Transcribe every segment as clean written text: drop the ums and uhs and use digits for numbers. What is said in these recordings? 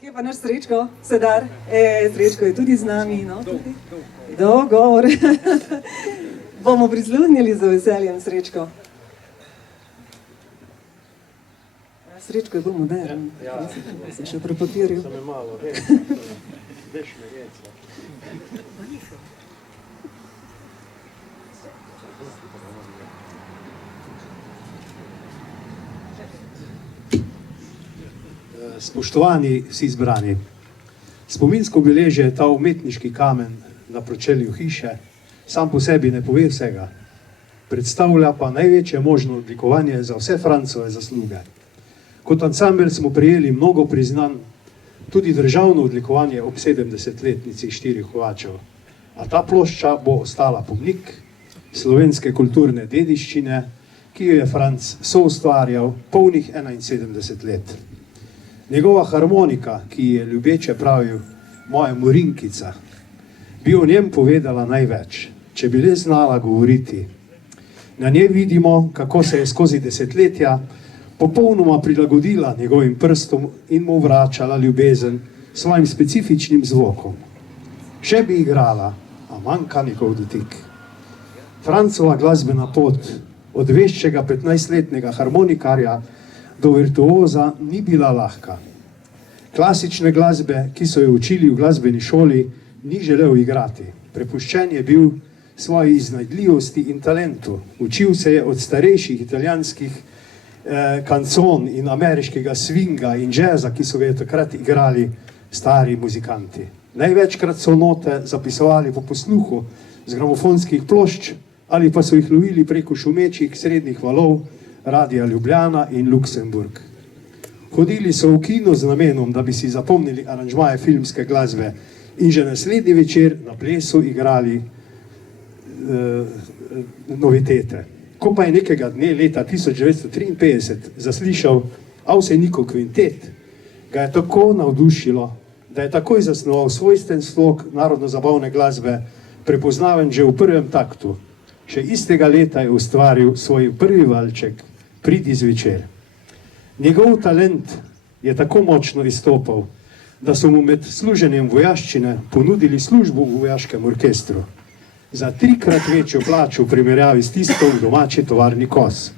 Kje pa naš Srečko, Sedar? Srečko je tudi z nami, no, tudi. Dogovor. Bomo prisluhnili z veseljem, Srečko. Srečko je bolj modern. Ja. Se še pri papirju. Samo je malo, veš me reca. Spoštovani vsi izbrani, spominsko obeležje je ta umetniški kamen na pročelju hiše, sam po sebi ne pove vsega, predstavlja pa največje možno odlikovanje za vse Francove zasluge. Kot ansambel smo prejeli mnogo priznanj, tudi državno odlikovanje ob 70-letnici štirih kovačev, a ta plošča bo ostala pomnik slovenske kulturne dediščine, ki jo je Franc soustvarjal polnih 71 let. Njegova harmonika, ki je ljubeče pravil moja morinkica, bi o njem povedala največ, če bi le znala govoriti. Na njej vidimo, kako se je skozi desetletja popolnoma prilagodila njegovim prstom in mu vračala ljubezen s svojim specifičnim zvokom. Še bi igrala, a manjka njegov dotik. Francova glasbena pot od veščega 15-letnega harmonikarja do virtuoza ni bila lahka. Klasične glasbe, ki so jo učili v glasbeni šoli, ni želel igrati. Prepuščen je bil svoji iznajdljivosti in talentu. Učil se je od starejših italijanskih kancon in ameriškega swinga in džeza, ki so ga takrat igrali stari muzikanti. Največkrat so note zapisovali po posluhu z gramofonskih plošč ali pa so jih lovili preko šumečih srednjih valov Radia Ljubljana in Luksemburg. Hodili so v kino z namenom, da bi si zapomnili aranžmaje filmske glasbe in že naslednji večer na plesu igrali novitete. Ko pa je nekega dne leta 1953 zaslišal Avsenikov kvintet, ga je tako navdušilo, da je takoj zasnoval svojsten slog narodno-zabavne glasbe, prepoznaven že v prvem taktu. Še istega leta je ustvaril svoj prvi valček Pridi zvečer. Njegov talent je tako močno izstopal, da so mu med služenjem vojaščine ponudili službo v vojaškem orkestru za 3-krat večjo plačo v primerjavi s tisto v domači tovarni Kos.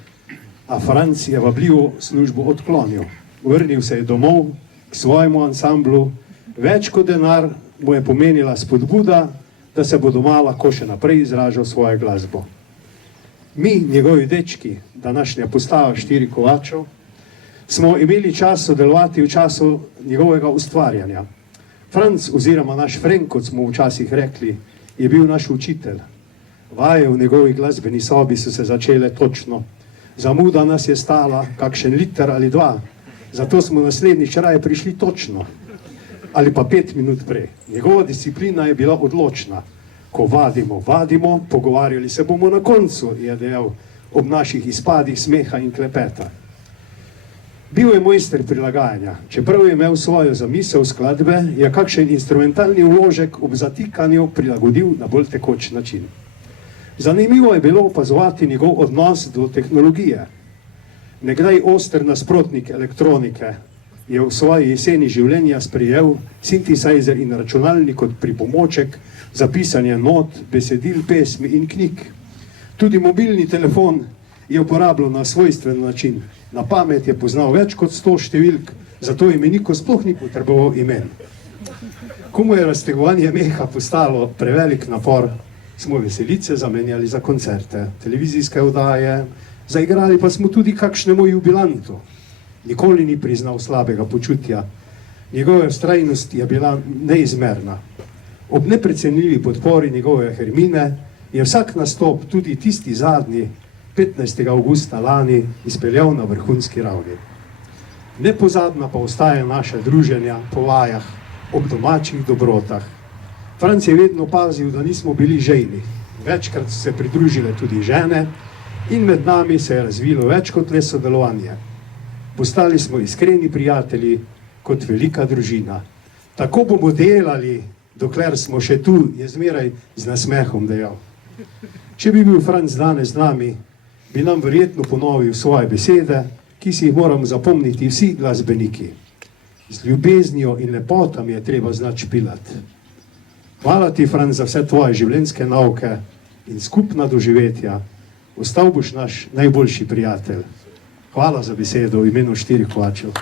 A Franc je vabljivo službo odklonil. Vrnil se je domov k svojemu ansamblu, več kot denar mu je pomenila spodbuda, da se bo doma lahko še naprej izražal svojo glasbo. Mi, njegovi dečki, današnja postava Štiri kovačev, smo imeli čas sodelovati v času njegovega ustvarjanja. Franc oziroma naš Frenk, kot smo včasih rekli, je bil naš učitelj. Vaje v njegovi glasbeni sobi so se začele točno. Zamuda nas je stala kakšen liter ali dva, zato smo naslednjič raje prišli točno. Ali pa 5 minut prej. Njegova disciplina je bila odločna. Ko vadimo, pogovarjali se bomo na koncu, je dejal ob naših izpadih smeha in klepeta. Bil je mojster prilagajanja. Čeprav je imel svojo zamisel skladbe, je kakšen instrumentalni vložek ob zatikanju prilagodil na bolj tekoč način. Zanimivo je bilo opazovati njegov odnos do tehnologije. Nekdaj oster nasprotnik elektronike je v svoji jeseni življenja sprejel sintesizer in računalnik kot pripomoček za pisanje not, besedil, pesmi in knjig. Tudi mobilni telefon je uporabljal na svojstven način. Na pamet je poznal več kot 100 številk, zato imeniko sploh ni potreboval imen. Ko mu je raztegovanje meha postalo prevelik napor, smo veselice zamenjali za koncerte, televizijske oddaje, zaigrali pa smo tudi kakšnemu jubilantu. Nikoli ni priznal slabega počutja. Njegova vztrajnost je bila neizmerna. Ob neprecenljivi podpori njegove Hermine je vsak nastop, tudi tisti zadnji, 15. avgusta lani izpeljal na vrhunski ravni. Nepozabna pa ostaja naša druženja po vajah, ob domačih dobrotah. Franc je vedno pazil, da nismo bili žejni. Večkrat so se pridružile tudi žene in med nami se je razvilo več kot le sodelovanje. Postali smo iskreni prijatelji kot velika družina. Tako bomo delali, dokler smo še tu, je zmeraj z nasmehom dejal. Če bi bil Franc danes z nami, bi nam verjetno ponovil svoje besede, ki si jih moramo zapomniti vsi glasbeniki. z ljubeznijo in lepotami je treba znati špilati. Hvala ti, Fran, za vse tvoje življenjske nauke in skupna doživetja. Ostal boš naš najboljši prijatelj. Hvala za besedo v imenu štirih kovačev.